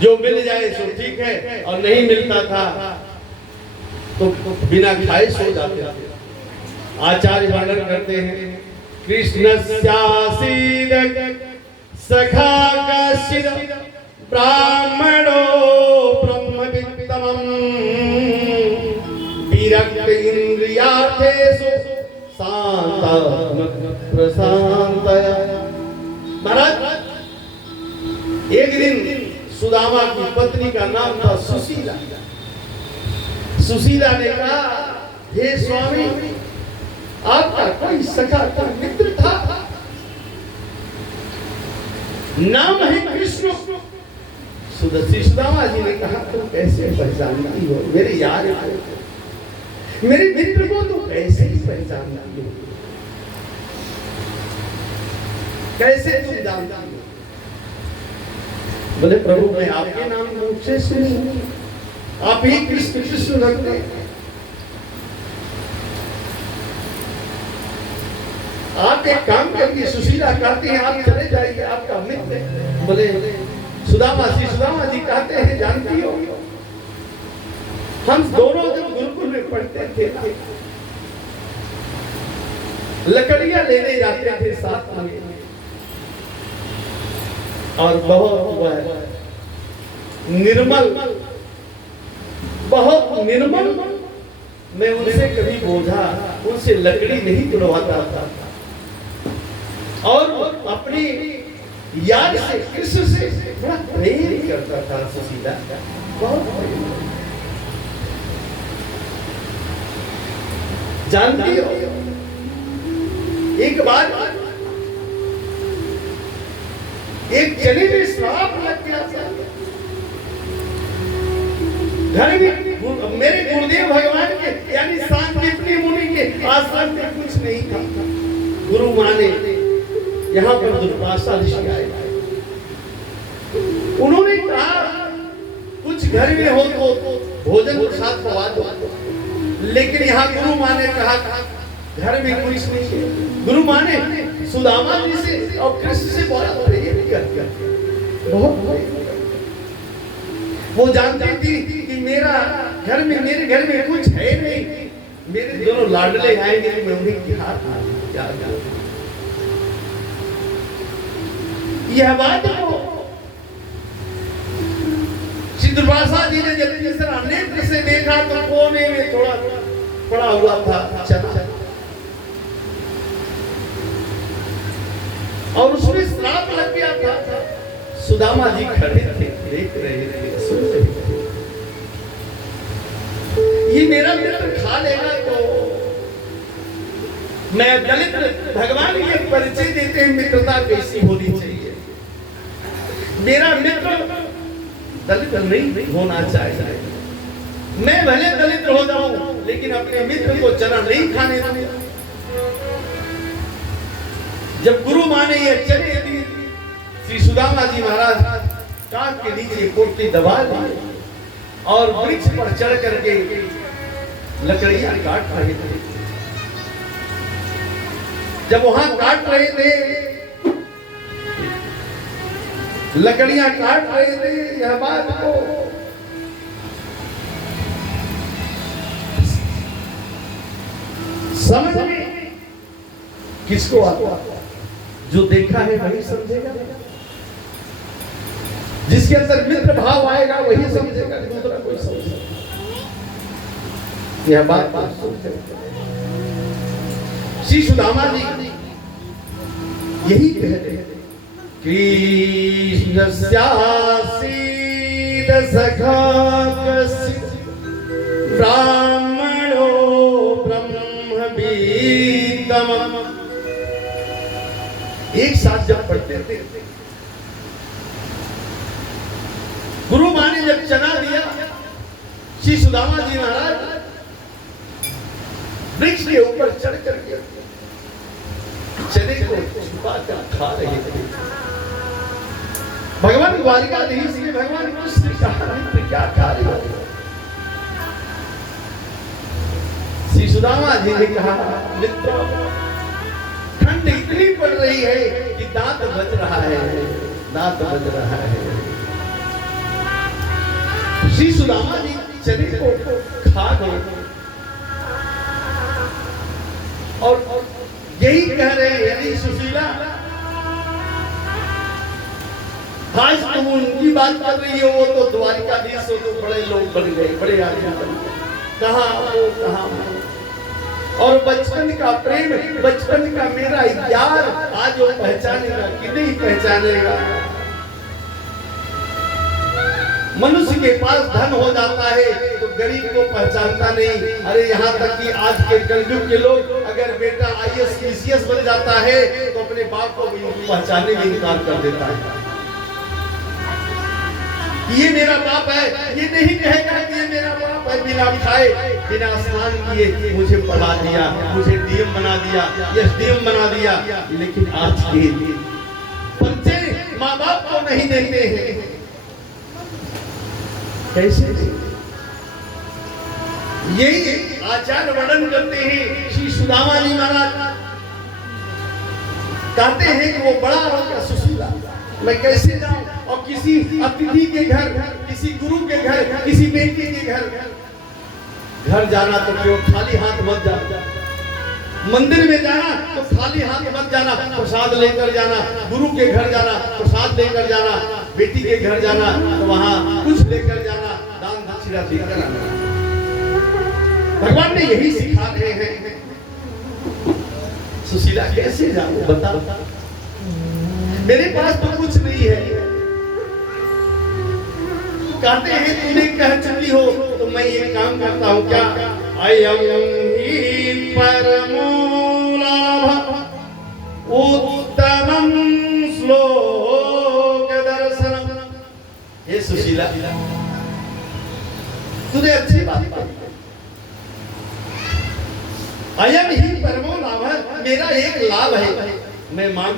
जो मिल जाए सो ठीक है, और नहीं मिलता था तो बिना खाए सो जाते थे। आचार्य वर्णन करते हैं, कृष्णस्यासीद सखा कश्चिद ब्राह्मणो ब्रह्मवित्तमं विरक्त इंद्रियार्थेषु शान्तात्मक प्रशान्तया। महाराज, एक दिन सुदामा की पत्नी का नाम था सुशीला। सुशीला ने कहा, हे स्वामी, आपका कोई सखा का मित्र था, नाम है कृष्ण। सुदामा जी ने कहा, तुम कैसे पहचानती हो मेरे यार, मेरे मित्र को तो कैसे ही पहचानती हो, कैसे तुम जानती हो? बोले, प्रभु मैं आपके नाम मुख से सुनी, आप ही कृष्ण कृष्ण रखते हैं। आप एक काम करिए, सुशीला कहते हैं आप चले जाइए, आपका मित्र है। बोले, सुदामा जी कहते हैं, जानती हो हम दोनों जब गुरुकुल में पढ़ते थे, लकड़ियां लेने जाते थे साथ में, और बहुत निर्मल मैं उनसे कभी बोझा, उनसे लकड़ी नहीं तुड़वाता था, और अपनी याद से कृष्ण से बड़ा प्रेम करता था। सुशीला बहुत जानती हो, एक बार एक चने में श्राप लग गया था। घर में मेरे गुरुदेव भगवान के यानी सांदीपनी मुनि के आश्रम में कुछ नहीं था। गुरु माने यहाँ पर दुर्वासा ऋषि आए, उन्होंने कहा कुछ घर में हो तो भोजन प्रसाद खवा दो, लेकिन यहाँ गुरु माने कहा घर में कुछ नहीं है। गुरु माने सुदामा जी से और कृष्ण से बहुत प्रेम करते, बहुत वो जानती थी कि मेरे घर में कुछ है नहीं, मेरे दोनों लाडले आएंगे तो मैं उन्हें क्या यह बात को दुर्वासा जी ने जब इस तरह नेत्र से देखा तो कोने में थोड़ा पड़ा हुआ था चना, और उसमें श्राप लग गया था। सुदामा जी खड़े थे, देख रहे थे, सुन रहे थे, ये मेरा मित्र खा लेगा तो मैं दलित भगवान के परिचय देते हैं मित्रता कैसी होनी चाहिए। मेरा मित्र दलित नहीं होना चाहिए, मैं भले दलित हो जाऊं लेकिन अपने मित्र को चना नहीं खाने दूंगा। जब गुरु माने ये चने दी, श्री सुदामा जी महाराज काट के नीचे पोटली दबा दी और वृक्ष पर चढ़ करके लकड़ियां काट रहे थे। जब वहां काट रहे थे, लकड़ियां काट रहे थे, यह बात को समझ में किसको आता? जो देखा है वही समझेगा, जिसके अंदर मित्र भाव आएगा वही समझेगा, दूसरा कोई समझेगा। यह बात श्री सुदामा जी यही कहते हैं, कृष्ण स्यासीद सखा कश्चित् ब्राह्मणो ब्रह्मवित्तमम्। एक साथ जब पढ़ते थे, गुरु माँ ने जब चना दिया, श्री सुदामा जी महाराज वृक्ष के ऊपर चढ़ करके चने को छुपा कर खा रहे थे। भगवान द्वारिकाधीश ने भगवान कृष्ण ने कहा, क्या खा रहे हो? श्री सुदामा जी ने कहा, मित्रों ठंड इतनी पड़ रही है कि दांत बज रहा है, दांत बज रहा है। श्री सुदामा जी चने को खा गए और यही कह रहे हैं, यदि सुशीला आज तुम उनकी बात कर रही हो, वो तो द्वारिकाधीश हो, तो बड़े लोग बन गए, बड़े आदमी बन गए, कहाँ वो कहाँ वो। और बचपन का प्रेम, बचपन का मेरा यार आज वो पहचानेगा कि नहीं पहचानेगा। मनुष्य के पास धन हो जाता है तो गरीब को पहचानता नहीं। अरे यहाँ तक कि आज के कलयुग के लोग, अगर बेटा IAS PCS बन जाता है तो अपने बाप को भी पहचानने में इनकार कर देता है। ये मेरा बाप है, ये नहीं कहेगा कि ये मेरा बाप है। बिना खाए बिना स्नान किए मुझे पढ़ा दिया, मुझे DM बना दिया, SDM बना दिया। लेकिन आज के बच्चे माँ बाप को नहीं देते हैं। कैसे? यही आचार्य वर्णन करते हैं। श्री सुदामा जी महाराज कहते हैं कि वो बड़ा हो गया सुशीला, मैं कैसे जाऊं? और किसी अतिथि के घर, किसी गुरु के घर, किसी बेटी के घर जाना तो क्यों खाली हाथ मत जाना। मंदिर में जाना तो खाली हाथ मत जाना, प्रसाद लेकर जाना। गुरु के घर जाना प्रसाद लेकर जाना, बेटी के घर जाना तो वहां कुछ लेकर जाना, दान दक्षिणा देकर आना। भगवान ने यही सिखा रहे हैं। सुशीला कैसे जाऊं बता, मेरे पास तो कुछ नहीं है। कहते हैं तूने कह चुकी हो तो मैं ये काम करता हूँ, क्या? अयं हि परमो लाभ उत्तमं श्लोक दर्शनम। हे सुशीला, तूने अच्छी बात की। अयं हि परमो लाभ, मेरा एक लाभ है, मैं मांगू